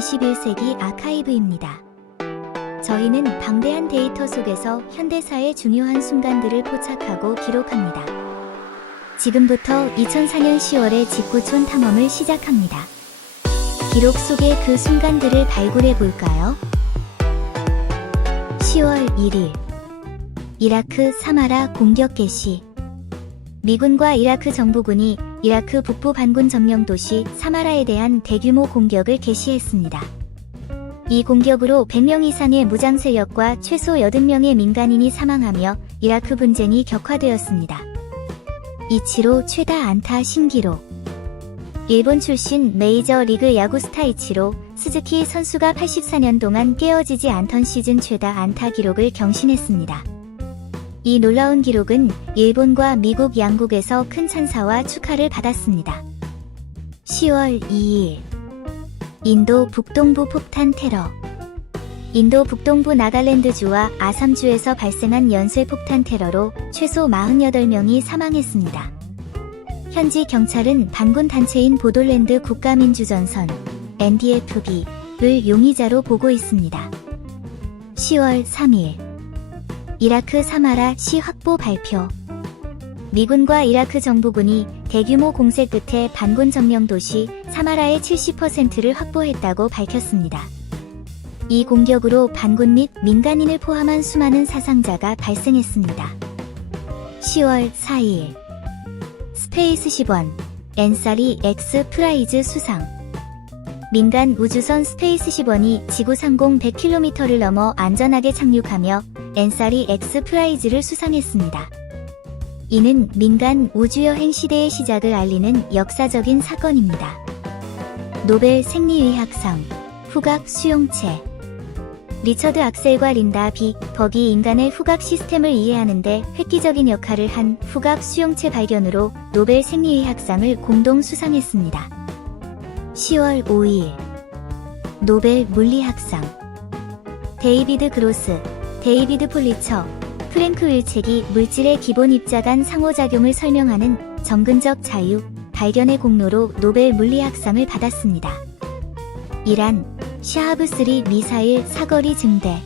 21세기 아카이브입니다. 저희는 방대한 데이터 속에서 현대사의 중요한 순간들을 포착하고 기록합니다. 지금부터 2004년 10월에 직구촌 탐험을 시작합니다. 기록 속의 그 순간들을 발굴해 볼까요? 10월 1일 이라크 사마라 공격 개시 미군과 이라크 정부군이 이라크 북부 반군 점령 도시 사마라에 대한 대규모 공격을 개시했습니다. 이 공격으로 100명 이상의 무장 세력과 최소 80명의 민간인이 사망하며 이라크 분쟁이 격화되었습니다. 이치로 최다 안타 신기록 일본 출신 메이저 리그 야구 스타 이치로 스즈키 선수가 84년 동안 깨어지지 않던 시즌 최다 안타 기록을 경신했습니다. 이 놀라운 기록은 일본과 미국 양국에서 큰 찬사와 축하를 받았습니다. 10월 2일 인도 북동부 폭탄 테러 인도 북동부 나갈랜드주와 아삼주에서 발생한 연쇄 폭탄 테러로 최소 48명이 사망했습니다. 현지 경찰은 반군 단체인 보돌랜드 국가민주전선 NDFB를 용의자로 보고 있습니다. 10월 3일 이라크 사마라 시 확보 발표 미군과 이라크 정부군이 대규모 공세 끝에 반군 점령 도시 사마라의 70%를 확보했다고 밝혔습니다. 이 공격으로 반군 및 민간인을 포함한 수많은 사상자가 발생했습니다. 10월 4일 스페이스 10원 엔사리 X 프라이즈 수상 민간 우주선 스페이스 10원이 지구 상공 100km를 넘어 안전하게 착륙하며 엔사리 X 프라이즈를 수상했습니다. 이는 민간 우주여행 시대의 시작을 알리는 역사적인 사건입니다. 노벨 생리의학상 후각 수용체 리처드 악셀과 린다 비 벅이 인간의 후각 시스템을 이해하는데 획기적인 역할을 한 후각 수용체 발견으로 노벨 생리의학상을 공동 수상했습니다. 10월 5일 노벨 물리학상 데이비드 그로스, 데이비드 폴리처, 프랭크 윌책이 물질의 기본 입자 간 상호작용을 설명하는 정근적 자유, 발견의 공로로 노벨 물리학상을 받았습니다. 이란, 샤하브3 미사일 사거리 증대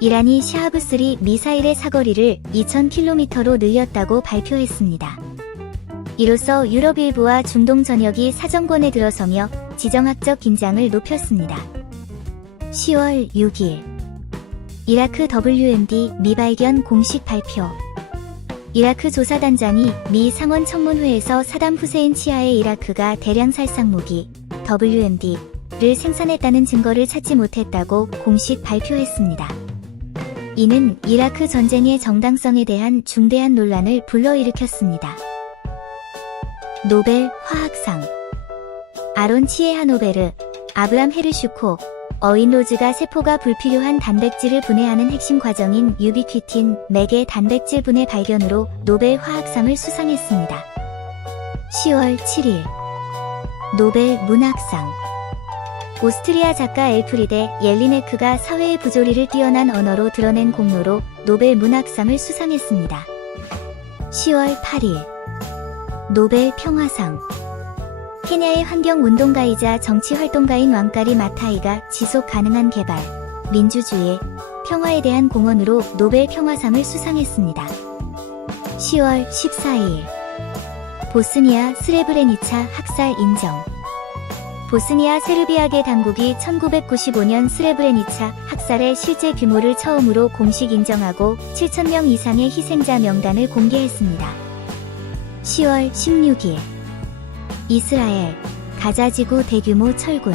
이란이 샤하브3 미사일의 사거리를 2000km로 늘렸다고 발표했습니다. 이로써 유럽 일부와 중동 전역이 사정권에 들어서며 지정학적 긴장을 높였습니다. 10월 6일 이라크 WMD 미발견 공식 발표 이라크 조사단장이 미 상원 청문회에서 사담 후세인 치하의 이라크가 대량 살상 무기 WMD를 생산했다는 증거를 찾지 못했다고 공식 발표했습니다. 이는 이라크 전쟁의 정당성에 대한 중대한 논란을 불러일으켰습니다. 노벨 화학상 아론 치에하노베르, 아브람 헤르슈코, 어인 로즈가 세포가 불필요한 단백질을 분해하는 핵심 과정인 유비퀴틴 맥의 단백질 분해 발견으로 노벨 화학상을 수상했습니다. 10월 7일 노벨 문학상 오스트리아 작가 엘프리데 옐리네크가 사회의 부조리를 뛰어난 언어로 드러낸 공로로 노벨 문학상을 수상했습니다. 10월 8일 노벨 평화상 케냐의 환경 운동가이자 정치 활동가인 왕까리 마타이가 지속 가능한 개발, 민주주의, 평화에 대한 공헌으로 노벨 평화상을 수상했습니다. 10월 14일 보스니아 스레브레니차 학살 인정 보스니아 세르비아계 당국이 1995년 스레브레니차 학살의 실제 규모를 처음으로 공식 인정하고 7,000명 이상의 희생자 명단을 공개했습니다. 10월 16일 이스라엘 가자지구 대규모 철군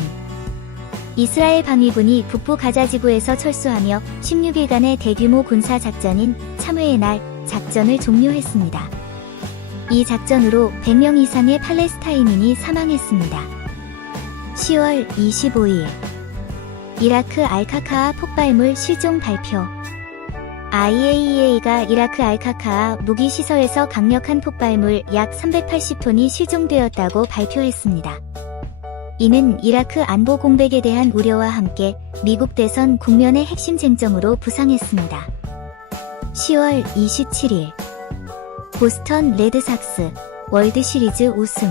이스라엘 방위군이 북부 가자지구에서 철수하며 16일간의 대규모 군사 작전인 참회의 날 작전을 종료했습니다. 이 작전으로 100명 이상의 팔레스타인인이 사망했습니다. 10월 25일 이라크 알카카아 폭발물 실종 발표 IAEA가 이라크 알카카아 무기 시설에서 강력한 폭발물 약 380톤이 실종되었다고 발표했습니다. 이는 이라크 안보 공백에 대한 우려와 함께 미국 대선 국면의 핵심 쟁점으로 부상했습니다. 10월 27일 보스턴 레드삭스 월드 시리즈 우승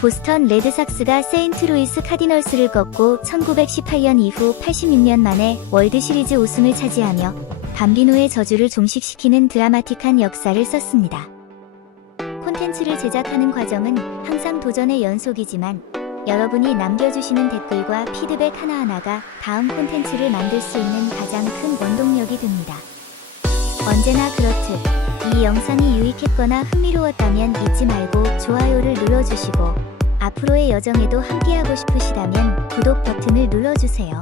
보스턴 레드삭스가 세인트루이스 카디널스를 꺾고 1918년 이후 86년 만에 월드 시리즈 우승을 차지하며 밤비노의 저주를 종식시키는 드라마틱한 역사를 썼습니다. 콘텐츠를 제작하는 과정은 항상 도전의 연속이지만 여러분이 남겨주시는 댓글과 피드백 하나하나가 다음 콘텐츠를 만들 수 있는 가장 큰 원동력이 됩니다. 언제나 그렇듯 이 영상이 유익했거나 흥미로웠다면 잊지 말고 좋아요를 눌러주시고 앞으로의 여정에도 함께하고 싶으시다면 구독 버튼을 눌러주세요.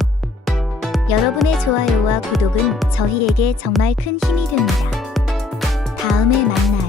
여러분의 좋아요와 구독은 저희에게 정말 큰 힘이 됩니다. 다음에 만나요.